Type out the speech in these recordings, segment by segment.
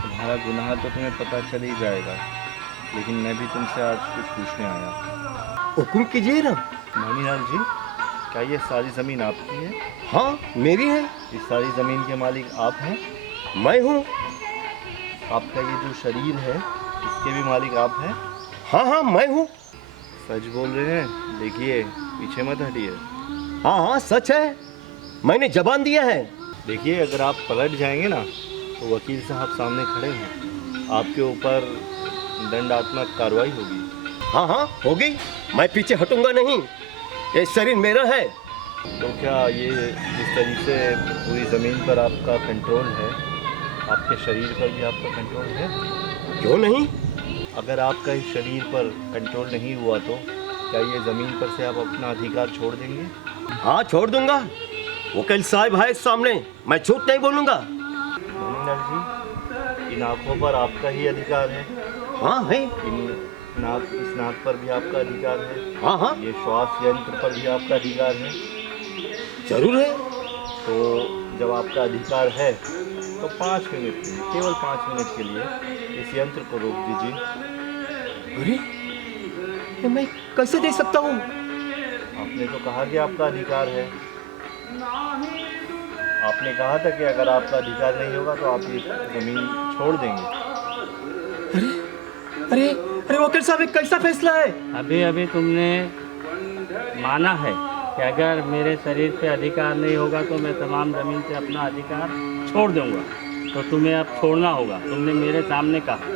तुम्हारा गुनाह तो तुम्हें पता चल ही जाएगा, लेकिन मैं भी तुमसे आज कुछ पूछने आया। हुक्म कीजिए ना। मणिलाल जी, क्या ये सारी ज़मीन आपकी है? हाँ, मेरी है। इस सारी ज़मीन के मालिक आप हैं? मैं हूँ। आपका ये जो शरीर है, इसके भी मालिक आप हैं? हाँ हाँ, मैं हूँ। सच बोल रहे हैं? देखिए, पीछे मत हटिए। हाँ हाँ, सच है। मैंने जबान दिया है। देखिए, अगर आप पलट जाएंगे ना, तो वकील साहब सामने खड़े हैं, आपके ऊपर दंडात्मक कार्रवाई होगी। हाँ हाँ, होगी। मैं पीछे हटूंगा नहीं। ये शरीर मेरा है। तो क्या ये जिस तरीके से पूरी ज़मीन पर आपका कंट्रोल है, आपके शरीर पर भी आपका कंट्रोल है? क्यों नहीं? अगर आपका इस शरीर पर कंट्रोल नहीं हुआ तो क्या ये ज़मीन पर से आप अपना अधिकार छोड़ देंगे? हाँ, छोड़ दूंगा। वकील साहब है सामने, मैं झूठ नहीं बोलूंगा। मणिलाल जी, इन आँखों पर आपका ही अधिकार है। हाँ है। इस नाक पर भी आपका अधिकार है। हाँ हाँ, ये श्वास यंत्र पर भी आपका अधिकार है। जरूर है। तो जब आपका अधिकार है तो 5 मिनट के लिए, केवल 5 मिनट के लिए इस यंत्र को रोक दीजिए। अरे, ये मैं कैसे दे सकता हूँ? आपने तो कहा कि आपका अधिकार है। आपने कहा था कि अगर आपका अधिकार नहीं होगा तो आप ये ज़मीन छोड़ देंगे। अरे अरे अरे, वकील साहब, ये कैसा फैसला है? अभी अभी तुमने माना है कि अगर मेरे शरीर पे अधिकार नहीं होगा तो मैं तमाम ज़मीन से अपना अधिकार छोड़ दूंगा, तो तुम्हें अब छोड़ना होगा। तुमने मेरे सामने कहा।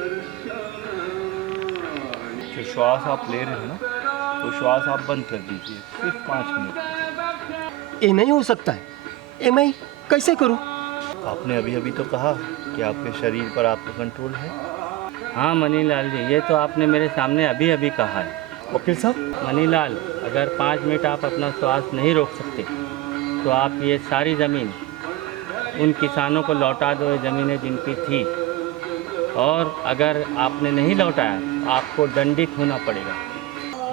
जो श्वास आप ले रहे हैं ना, तो श्वास आप बंद कर दीजिए, सिर्फ 5 मिनट। ये नहीं हो सकता है। ये मैं कैसे करूँ? आपने अभी अभी तो कहा कि आपके शरीर पर आपका कंट्रोल है। हाँ मनीलाल जी, ये तो आपने मेरे सामने अभी अभी कहा है। वकील साहब, मनीलाल, अगर 5 मिनट आप अपना श्वास नहीं रोक सकते तो आप ये सारी ज़मीन उन किसानों को लौटा दो, ये ज़मीनें जिनकी थी। और अगर आपने नहीं लौटाया तो आपको दंडित होना पड़ेगा।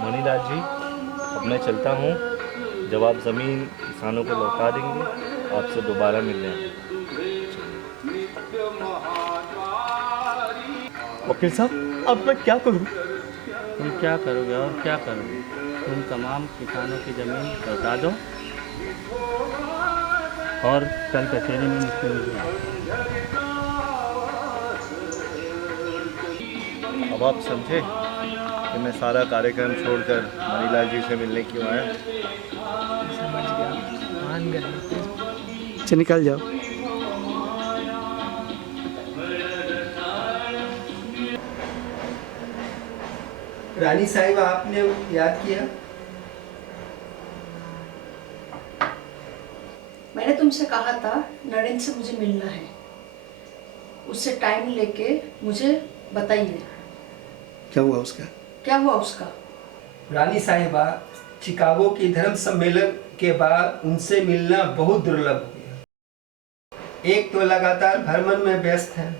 मणिलाल जी, अब मैं चलता हूँ। जब आप ज़मीन किसानों को लौटा देंगे, आपसे दोबारा मिलने आऊँगा। वकील साहब, अब मैं क्या करूँ? तुम क्या करोगे और क्या करोगे? तुम तमाम किसानों की ज़मीन लौटा दो और कल कचहरी में मुझसे मिलना। अब आप समझे कि मैं सारा कार्यक्रम छोड़कर मणिलाल जी से मिलने क्यों आया? समझ गया, मान गया। चल निकल जाओ। रानी साहिबा, आपने याद किया? मैंने तुमसे कहा था नरेंद्र से मुझे मिलना है। उससे टाइम लेके मुझे बताइए क्या हुआ उसका? क्या हुआ उसका। रानी साहिबा, चिकागो के धर्म सम्मेलन के बाद उनसे मिलना बहुत दुर्लभ हो गया। एक तो लगातार भ्रमण में व्यस्त हैं,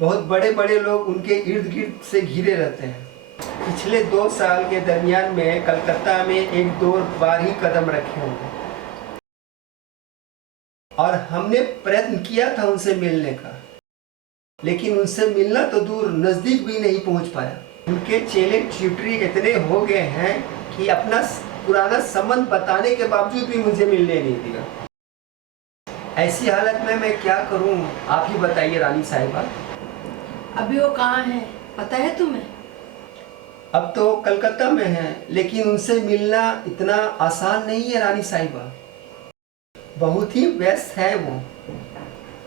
बहुत बड़े बड़े लोग उनके इर्द गिर्द से घिरे रहते हैं। पिछले 2 साल के दरमियान में कलकत्ता में 1-2 बार ही कदम रखे होंगे और हमने प्रयत्न किया था उनसे मिलने का, लेकिन उनसे मिलना तो दूर, नजदीक भी नहीं पहुंच पाया। उनके चेले ट्यूटरी इतने हो गए हैं कि अपना पुराना संबंध बताने के बावजूद भी मुझे मिलने नहीं दिया। ऐसी हालत में मैं क्या करूं, आप ही बताइए रानी साहिबा। अभी वो कहाँ है पता है तुम्हें? अब तो कलकत्ता में है, लेकिन उनसे मिलना इतना आसान नहीं है रानी साहिबा। बहुत ही व्यस्त है वो।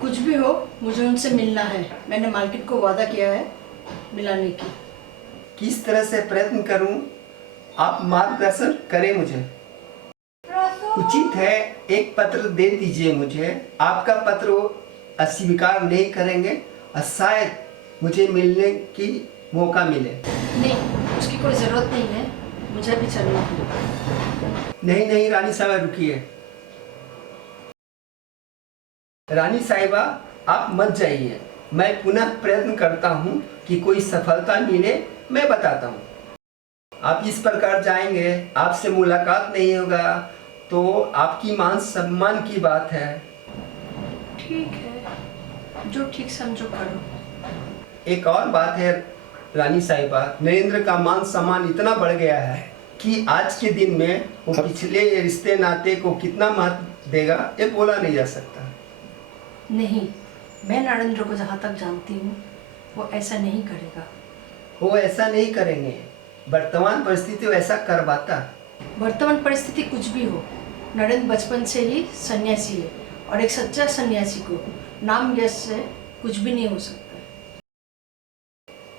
कुछ भी हो, मुझे उनसे मिलना है। मैंने मार्केट को वादा किया है मिलाने की। किस तरह से प्रयत्न करूं, आप मार्गदर्शन करें मुझे। उचित है, एक पत्र दे दीजिए मुझे। आपका पत्र वो अस्वीकार नहीं करेंगे और शायद मुझे मिलने की मौका मिले। नहीं, उसकी कोई ज़रूरत नहीं है, मुझे भी चलना है। नहीं नहीं रानी साहब, रुकिए। रानी साहिबा, आप मत जाइए। मैं पुनः प्रयत्न करता हूँ कि कोई सफलता मिले, मैं बताता हूँ। आप इस प्रकार जाएंगे, आपसे मुलाकात नहीं होगा, तो आपकी मान सम्मान की बात है। ठीक है, जो ठीक समझो करो। एक और बात है रानी साहिबा, नरेंद्र का मान सम्मान इतना बढ़ गया है कि आज के दिन में वो पिछले रिश्ते नाते को कितना महत्व देगा, ये बोला नहीं जा सकता। नहीं, मैं नरेंद्र को जहाँ तक जानती हूँ, वो ऐसा नहीं करेगा। वो ऐसा नहीं करेंगे, वर्तमान परिस्थिति ऐसा करवाता। वर्तमान परिस्थिति कुछ भी हो, नरेंद्र बचपन से ही सन्यासी है, और एक सच्चा सन्यासी को नाम यश से कुछ भी नहीं हो सकता।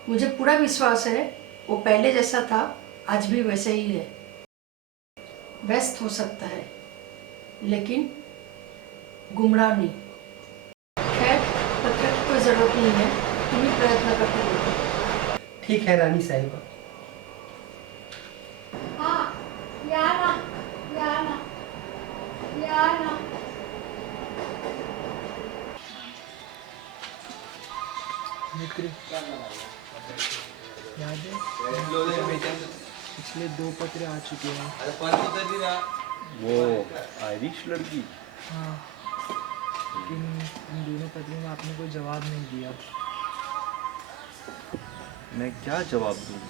मुझे पूरा विश्वास है वो पहले जैसा था, आज भी वैसे ही है। व्यस्त हो सकता है, लेकिन गुमराह नहीं। खैर, पत्र की कोई जरूरत नहीं है, तुम ही प्रयत्न करते रहो। ठीक है रानी साहिबा। मित्र, याद है पिछले 2 पत्र आ चुके हैं। वो आयरिश लड़की। हाँ, लेकिन इन दोनों पत्रों में आपने कोई जवाब नहीं दिया। मैं क्या जवाब दूँ?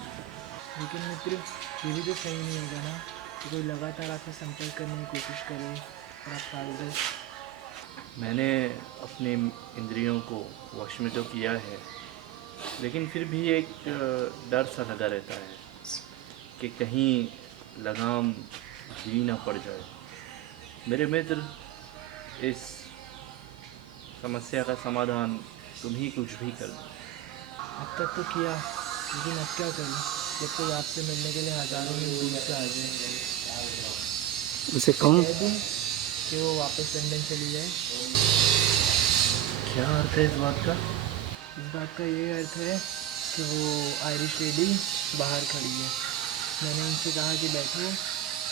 लेकिन मित्र, ये भी तो सही नहीं होगा ना कि कोई लगातार आपसे संपर्क करने की कोशिश करे और आप टाल दें। मैंने अपने इंद्रियों को वश में तो किया है, लेकिन फिर भी एक डर सा लगा रहता है कि कहीं लगाम ढीली ना पड़ जाए। मेरे मित्र, इस समस्या का समाधान तुम ही कुछ भी कर दो। अब तक तो किया, लेकिन अब क्या करूँ जब कोई आपसे मिलने के लिए हज़ारों मील दूर से आ जाए। उसे कहूँ कह दूँ कि वो वापस लंदन चली जाए। क्या अर्थ है इस बात का? इस बात का ये अर्थ है कि वो आयरिश लेडी बाहर खड़ी है। मैंने उनसे कहा कि बैठो,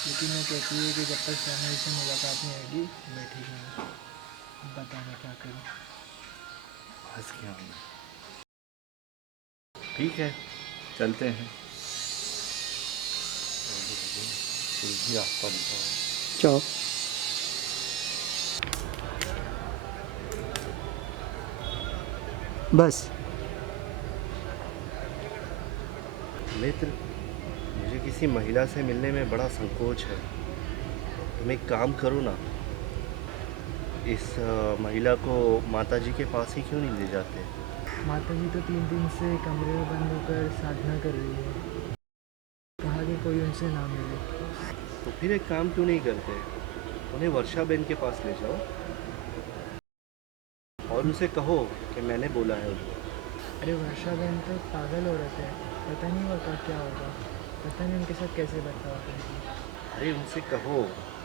लेकिन वो कहती है कि जब तक फैमिली से मुलाकात नहीं होगी बैठी नहीं। अब बताना क्या करूँ। फंस गया हूँ। ठीक है, चलते हैं। कोई भी रास्ता बताओ। जाओ। बस। मित्र, मुझे किसी महिला से मिलने में बड़ा संकोच है। तुम एक काम करो ना, इस महिला को माताजी के पास ही क्यों नहीं ले जाते? माता जी तो 3 दिन से कमरे में बंद होकर साधना कर रही है। कहा कि कोई उनसे ना मिले। तो फिर एक काम क्यों नहीं करते, उन्हें वर्षा बहन के पास ले जाओ और उनसे कहो कि मैंने बोला है उनको। अरे वर्षा बहन तो पागल औरत है, पता नहीं होगा क्या होगा, पता नहीं उनके साथ कैसे बर्ताव करेगी। अरे उनसे कहो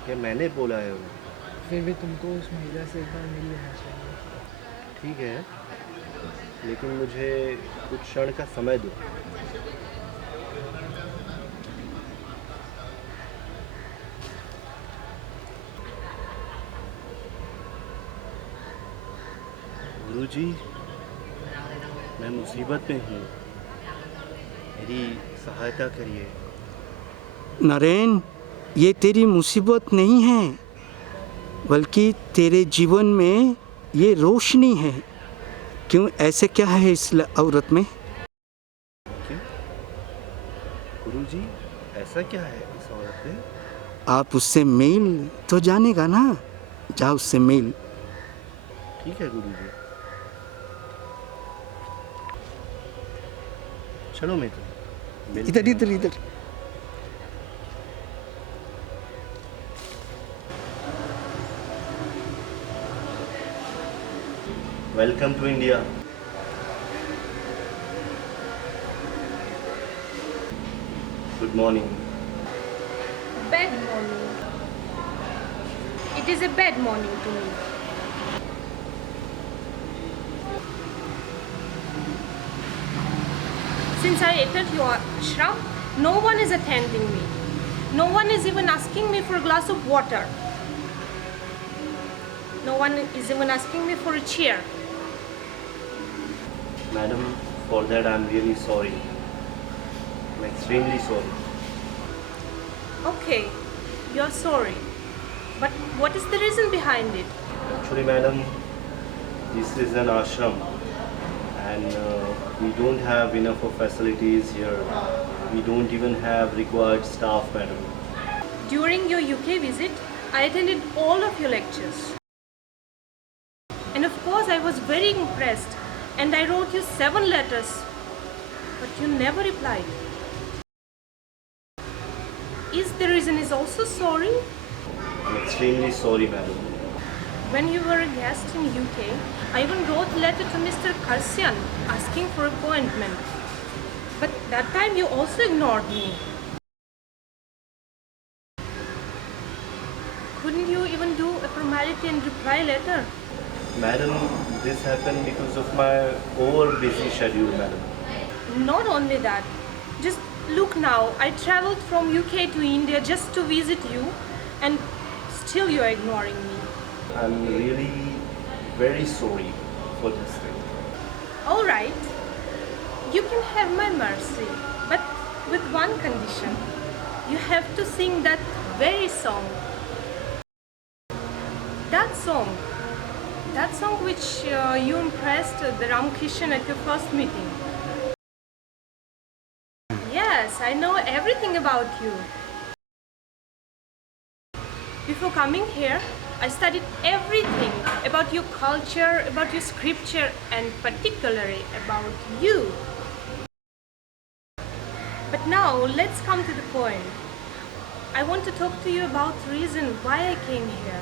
कि मैंने बोला है उनको। फिर भी तुमको उस महिला से एक बार मिल लेना चाहिए। ठीक है, लेकिन मुझे कुछ क्षण का समय दो। गुरुजी, मैं मुसीबत में हूँ, मेरी सहायता करिए। नरेन, ये तेरी मुसीबत नहीं है, बल्कि तेरे जीवन में ये रोशनी है। क्यों, ऐसे क्या है इस औरत में? क्यों गुरुजी, ऐसा क्या है इस औरत में? आप उससे मिल तो जानेगा ना, जाओ उससे मिल। ठीक है गुरुजी, चलो मित्र। इधर इधर इधर। Welcome to India. Good morning. Bad morning. It is a bad morning to me. Since I entered your ashram, no one is attending me. No one is even asking me for a glass of water. No one is even asking me for a chair. Madam, for that I'm really sorry. I'm extremely sorry. Okay, you're sorry. But what is the reason behind it? Actually, madam, this is an ashram and we don't have enough of facilities here. We don't even have required staff, madam. During your UK visit, I attended all of your lectures. And of course, I was very impressed and I wrote you 7 letters. But you never replied. Is the reason is also sorry? I'm extremely sorry, madam. When you were a guest in UK, I even wrote a letter to Mr. Karsian asking for appointment. But that time you also ignored me. Couldn't you even do a formality and reply letter? Madam, this happened because of my over busy schedule, madam. Not only that, just look now, I traveled from UK to India just to visit you and still you're ignoring me. I'm really very sorry for this thing. Alright, you can have my mercy, but with one condition. You have to sing that very song. That song which you impressed the Ramkishan at your first meeting. Yes, I know everything about you. Before coming here, I studied everything about your culture, about your scripture, and particularly about you. But now, let's come to the point. I want to talk to you about the reason why I came here.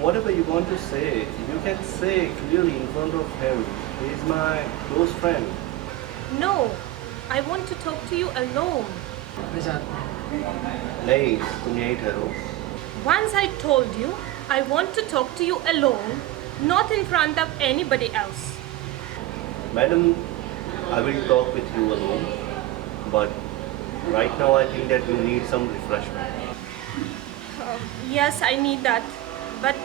Whatever you want to say, you can say clearly in front of him. He is my close friend. No, I want to talk to you alone. मैं जानता हूँ। नहीं, तुम यहीं ठहरो. Once I told you, I want to talk to you alone, not in front of anybody else. Madam, I will talk with you alone, but right now I think that you need some refreshment. Yes, I need that, but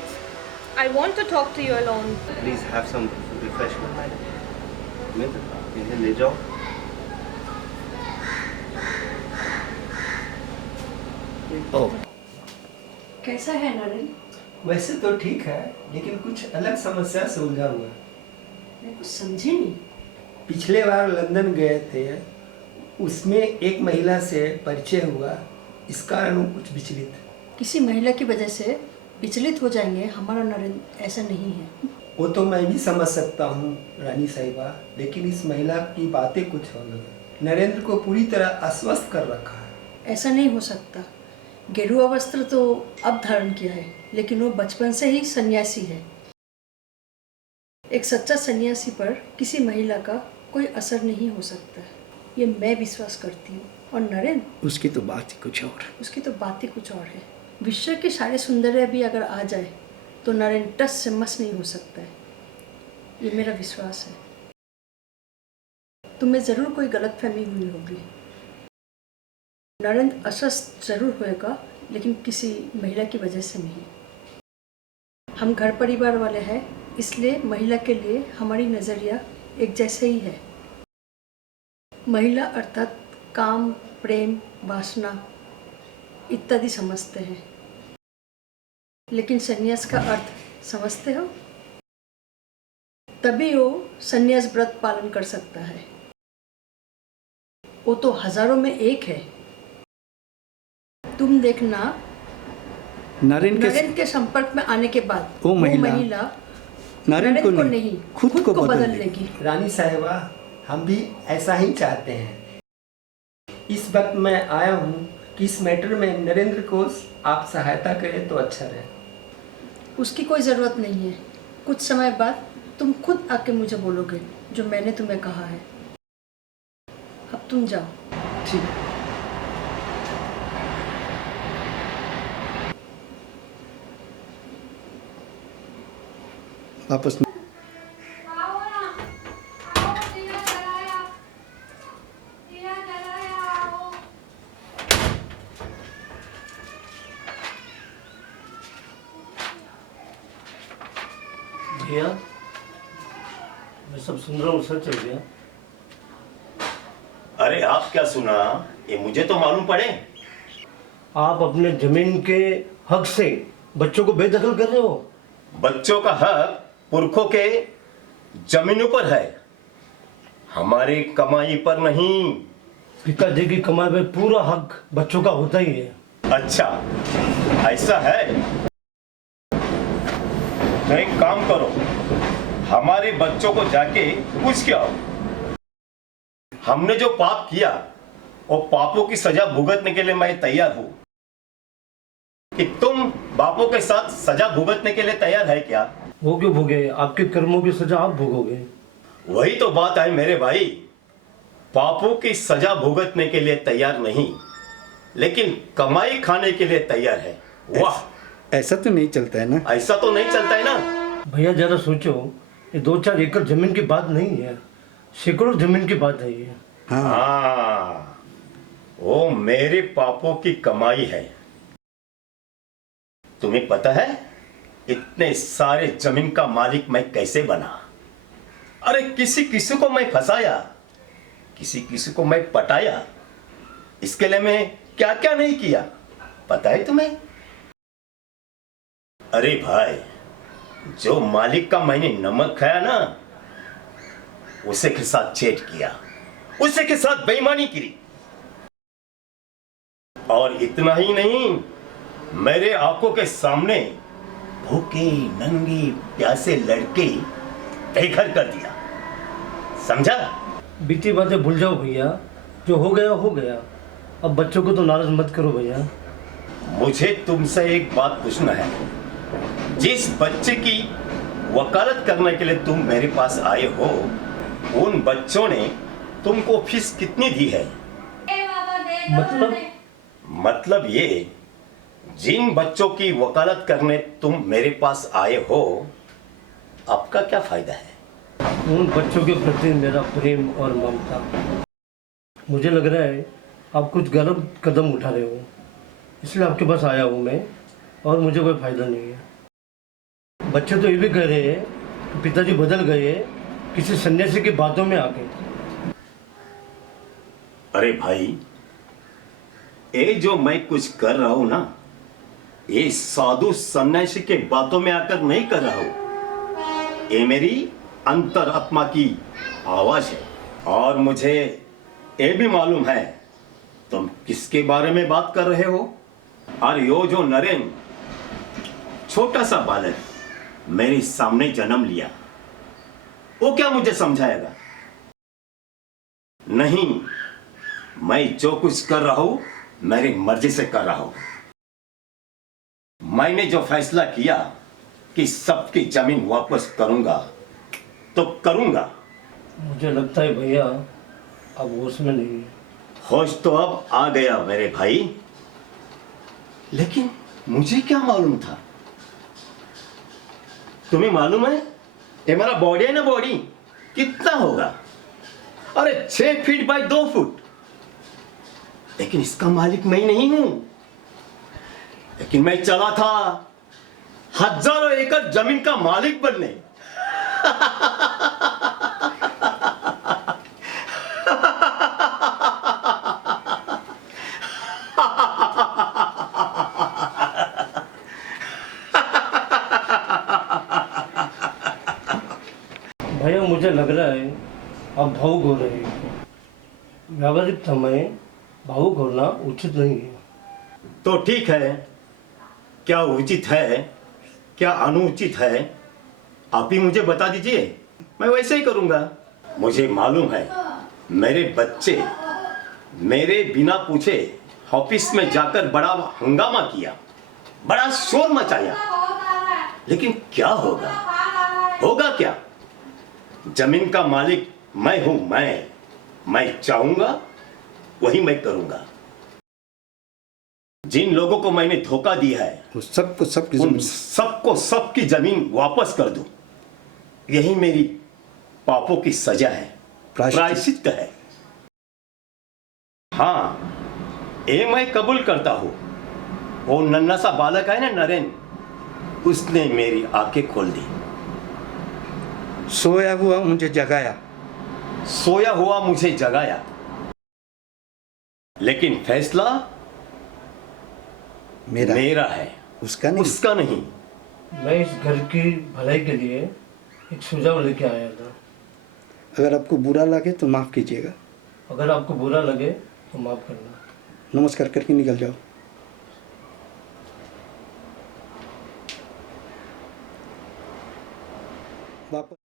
I want to talk to you alone. Please have some refreshment, madam. इन्हें ले जाओ. Oh, कैसा है नरेन? वैसे तो ठीक है, लेकिन कुछ अलग समस्या से उलझा हुआ है। मैं कुछ समझी नहीं। पिछले बार लंदन गए थे, उसमें एक महिला से परिचय हुआ, इस कारण वो कुछ विचलित है। किसी महिला की वजह से विचलित हो जाएंगे, हमारा नरेन ऐसा नहीं है। वो तो मैं भी समझ सकता हूँ रानी साहिबा, लेकिन इस महिला की बातें कुछ अलग है। नरेंद्र को पूरी तरह अस्वस्थ कर रखा है। ऐसा नहीं हो सकता। गेरुआ वस्त्र तो अब धारण किया है, लेकिन वो बचपन से ही सन्यासी है। एक सच्चा सन्यासी पर किसी महिला का कोई असर नहीं हो सकता, ये मैं विश्वास करती हूँ। और नरेंद्र, उसकी तो बात ही कुछ और। उसकी तो बात ही कुछ और है। विश्व के सारे सौंदर्य भी अगर आ जाए तो नरेंद्र टस से मस नहीं हो सकता है, ये मेरा विश्वास है। तुम्हें ज़रूर कोई गलतफहमी हुई होगी। नरेंद्र अस्वस्थ जरूर होएगा, लेकिन किसी महिला की वजह से नहीं। हम घर परिवार वाले हैं, इसलिए महिला के लिए हमारी नज़रिया एक जैसे ही है। महिला अर्थात काम, प्रेम, वासना इत्यादि समझते हैं, लेकिन संन्यास का अर्थ समझते हो? तभी वो संन्यास व्रत पालन कर सकता है। वो तो हजारों में एक है। तुम देखना, नरेंद्र के संपर्क में आने के बाद वो महिला नरेंद्र को नहीं, खुद को बदल लेगी। रानी साहिबा, हम भी ऐसा ही चाहते हैं। इस वक्त मैं आया हूँ कि इस मैटर में नरेंद्र को आप सहायता करें तो अच्छा रहे। उसकी कोई ज़रूरत नहीं है। कुछ समय बाद तुम खुद आके मुझे बोलोगे जो मैंने तुम्हें कहा है। अब तुम जाओ। ठीक। वापस भैया मैं सब सुन रहा हूँ, सच है भैया। अरे आप क्या सुना, ये मुझे तो मालूम पड़े। आप अपने जमीन के हक से बच्चों को बेदखल कर रहे हो। बच्चों का हक पुरखों के जमीनों पर है, हमारी कमाई पर नहीं। पिताजी की कमाई में पूरा हक बच्चों का होता ही है। अच्छा ऐसा है, तो एक काम करो, हमारे बच्चों को जाके पूछ के आओ। हमने जो पाप किया वो पापों की सजा भुगतने के लिए मैं तैयार हूं। कि तुम बापों के साथ सजा भुगतने के लिए तैयार है क्या? वो क्यों भोगे? आपके कर्मों की सजा आप भोगोगे। वही तो बात है मेरे भाई, पापों की सजा भुगतने के लिए तैयार नहीं, लेकिन कमाई खाने के लिए तैयार है। वाह, ऐसा तो नहीं चलता है ना। ऐसा तो नहीं चलता है ना। भैया जरा सोचो, ये 2-4 एकड़ जमीन की बात नहीं है, सैकड़ों जमीन की बात है ये। हाँ, वो मेरे पापों की कमाई है। तुम्हें पता है इतने सारे जमीन का मालिक मैं कैसे बना? अरे किसी किसी को मैं फंसाया, किसी किसी को मैं पटाया, इसके लिए मैं क्या क्या नहीं किया पता है तुम्हें? अरे भाई, जो मालिक का मैंने नमक खाया ना, उसे के साथ चेट किया, उसे के साथ बेईमानी की, और इतना ही नहीं, मेरे आंखों के सामने भूखे नंगे प्यासे लड़के बेघर कर दिया, समझा? बीती बातें भूल जाओ भैया, जो हो गया हो गया। अब बच्चों को तो नाराज मत करो भैया। मुझे तुमसे एक बात पूछना है, जिस बच्चे की वकालत करने के लिए तुम मेरे पास आए हो, उन बच्चों ने तुमको फीस कितनी दी है? मतलब ये, जिन बच्चों की वकालत करने तुम मेरे पास आए हो, आपका क्या फायदा है? उन बच्चों के प्रति मेरा प्रेम और ममता। मुझे लग रहा है आप कुछ गलत कदम उठा रहे हो, इसलिए आपके पास आया हूँ मैं, और मुझे कोई फायदा नहीं है। बच्चे तो ये भी कह रहे हैं कि पिताजी बदल गए किसी सन्यासी की बातों में आके। अरे भाई, ये जो मैं कुछ कर रहा हूं ना, ये साधु सन्यासी के बातों में आकर नहीं कर रहा हूं, ये मेरी अंतरात्मा की आवाज है। और मुझे ये भी मालूम है तुम किसके बारे में बात कर रहे हो। और यो जो नरेन, छोटा सा बालक मेरे सामने जन्म लिया, वो क्या मुझे समझाएगा? नहीं, मैं जो कुछ कर रहा हूं मेरी मर्जी से कर रहा हूं। मैंने जो फैसला किया कि सबकी जमीन वापस करूंगा तो करूंगा। मुझे लगता है भैया अब होश में नहीं है। होश तो अब आ गया मेरे भाई, लेकिन मुझे क्या मालूम था? तुम्हें मालूम है ये मेरा बॉडी है ना, बॉडी कितना होगा? अरे 6 फीट बाय 2 फुट। लेकिन इसका मालिक मैं नहीं हूं। लेकिन मैं चला था हजारों एकड़ जमीन का मालिक बनने। भैया मुझे लग रहा है आप भावुक हो रहे हैं। व्यावहारिक समय भावुक होना उचित नहीं है। तो ठीक है, क्या उचित है क्या अनुचित है आप ही मुझे बता दीजिए, मैं वैसे ही करूंगा। मुझे मालूम है मेरे बच्चे मेरे बिना पूछे ऑफिस में जाकर बड़ा हंगामा किया, बड़ा शोर मचाया, लेकिन क्या होगा? होगा क्या? जमीन का मालिक मैं हूं। मैं चाहूंगा वही मैं करूंगा। जिन लोगों को मैंने धोखा दिया है वो सबको सबकी उन जमीन सबको सबकी जमीन वापस कर दूं, यही मेरी पापों की सजा है, प्रायश्चित है। हाँ, ये मैं कबूल करता हूं। वो नन्हा सा बालक है ना नरेन, उसने मेरी आंखें खोल दी। सोया हुआ मुझे जगाया। सोया हुआ मुझे जगाया, लेकिन फैसला मेरा है, उसका नहीं। उसका नहीं। मैं इस घर की भलाई के लिए एक सुझाव लेके आया था। अगर आपको बुरा लगे तो माफ़ कीजिएगा। अगर आपको बुरा लगे तो माफ़ करना। नमस्कार करके निकल जाओ। वापस